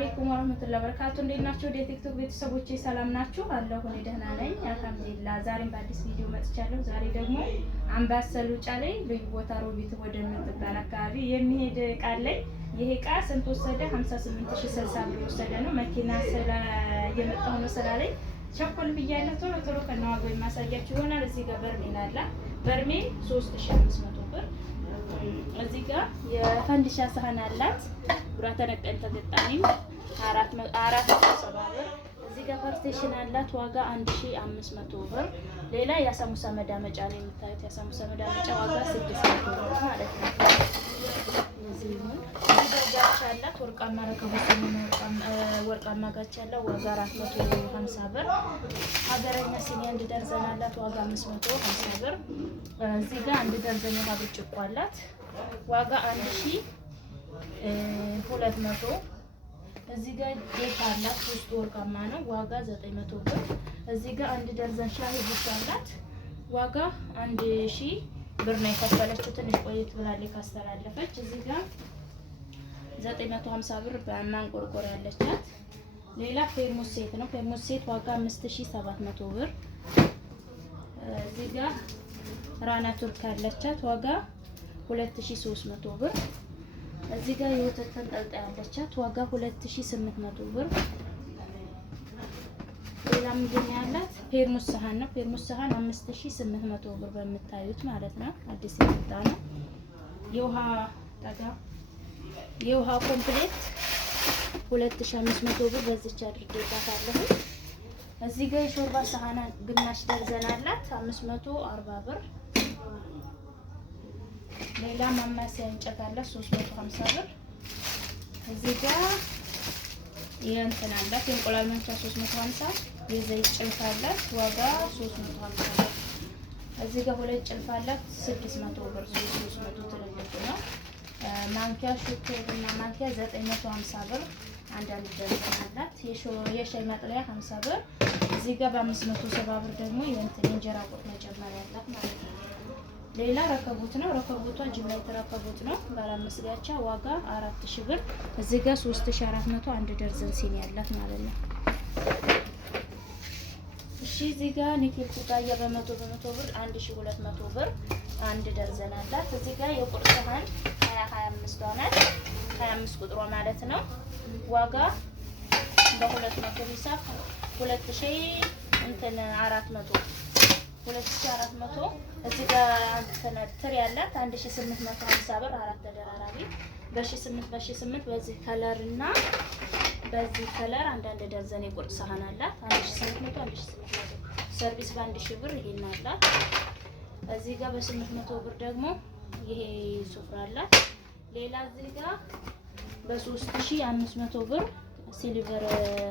አለይኩም ወራህመቱላሂ ወበረካቱ። እንዴት ናችሁ? ወደ ቲክቶክ ቤተሰቦቼ ሰላም ናችሁ? አለሁ እኔ ደህና ነኝ አልሐምዱሊላህ። ዛሬም በአዲስ ቪዲዮ መጥቻለሁ። ዛሬ ደግሞ አምባሰል ውጫሌ ልዩ ቦታ ሮቢት ወደምትባል አካባቢ የሚሄድ እቃ አለኝ። ይሄ እቃ ስንት ወሰደ? 58060 ብር ወሰደ ነው። መኪና እየመጣሁ ነው ስላለኝ ቸኮል ብያለሁ። ቶሎ ቶሎ ከነዋጋው የማሳያችሁ ይሆናል። እዚህ ጋር በርሜል አለ። በርሜል 3500 ብር። እዚህ ጋር የፈንዲሻ ሳህን አላት። ጉራ ተነቀን ተገጣሚም 470 ብር። እዚህ ጋር ፓርቴሽን አላት። ዋጋ 1500 ብር። ሌላ የሳሙሳ መዳመጫ ነው የምታዩት። የሳሙሳ መዳመጫ ዋጋ 600 ብር ማለት ነው። እዚህ ነው ጋቻ አላት። ወርቃማ ረከቦት ወርቃማ ጋቻ አላት። ዋጋ 450 ብር። ሀገረኛ ሲኒ አንድ ደርዘን አላት። ዋጋ 550 ብር። እዚህ ጋር አንድ ደርዘን ውሃ ብርጭቆ አላት። ዋጋ 1200። እዚህ ጋር ጌታ አላት። ሶስት ወርቃማ ነው። ዋጋ 900 ብር። እዚህ ጋር አንድ ደርዘን ሻይ ቡሽ አላት። ዋጋ 1000 ብር ነው የከፈለችው። ትንሽ ቆየት ብላለች ካስተላለፈች። እዚህ ጋር 950 ብር በማንቆርቆር ያለቻት። ሌላ ፌርሙስ ሴት ነው። ፌርሙስ ሴት ዋጋ 5700 ብር። እዚህ ጋር ራና ቱርክ ያለቻት ዋጋ 2300 ብር። እዚህ ጋር የወተት ተንጠልጣይ ያለቻት ዋጋ 2800 ብር። ሌላ ምንድን ያላት ፌርሙስ ሰሃን ነው። ፌርሙስ ሰሃን 5800 ብር በምታዩት ማለት ነው። አዲስ የመጣ ነው። የውሃ ኮምፕሌት 2500 ብር በዚች አድርጌታለሁ። እዚህ ጋር የሾርባ ሰሃን ግማሽ ደርዘን አላት 540 ብር። ሌላ ማማሰያ እንጨት አላት 350 ብር። እዚህ ጋር የእንትን አላት የእንቁላል መንቻ 350። የዘይት ጭልፋ አላት ዋጋ 350 ብር። እዚህ ጋር ሁለት ጭልፋ አላት 600 ብር። 300 ትልልቅ ነው። ማንኪያ ሹክና ማንኪያ 950 ብር። አንዳንድ ደርዘን አላት። የሻይ ማጥለያ 50 ብር። እዚህ ጋር በ570 ብር ደግሞ የእንትን የእንጀራ ቁጥ መጨመሪያ አላት ማለት ነው። ሌላ ረከቦት ነው። ረከቦቷ ጅምላ የተረከቦት ነው። ባለ 5 ጋቻ ዋጋ 4000 ብር። እዚህ ጋር 3400 አንድ ደርዘን ሲኒ ያላት ማለት ነው። እሺ እዚህ ጋር ኒኬል ኩባያ በ100 ብር 1200 ብር አንድ ደርዘን አላት። እዚህ ጋር የቁርስ ሰሃን 25 ሆናል። 25 ቁጥሯ ማለት ነው። ዋጋ በ200 ሂሳብ 2400 እዚህ ጋር ትሪ ያላት 1850 ብር። አራት ተደራራቢ በ8 በዚህ ከለር እና በዚህ ከለር አንዳንድ ደርዘን የቁርስ ሰሃን አላት። 1800 ሰርቪስ በ1000 ብር ይሄን አላት። እዚህ ጋር በ800 ብር ደግሞ ይሄ ሱፍራ አላት። ሌላ እዚህ ጋር በ3500 ብር ሲልቨር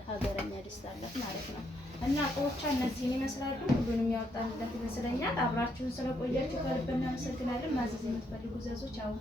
ሀገረኛ ድስት አላት ማለት ነው። እና እቃዎቿ እነዚህን ይመስላሉ። ሁሉንም ያወጣንለት ይመስለኛል። አብራችሁን ስለቆያችሁ ከልብ እናመሰግናለን። ማዘዝ የምትፈልጉ ዘዞች አሁን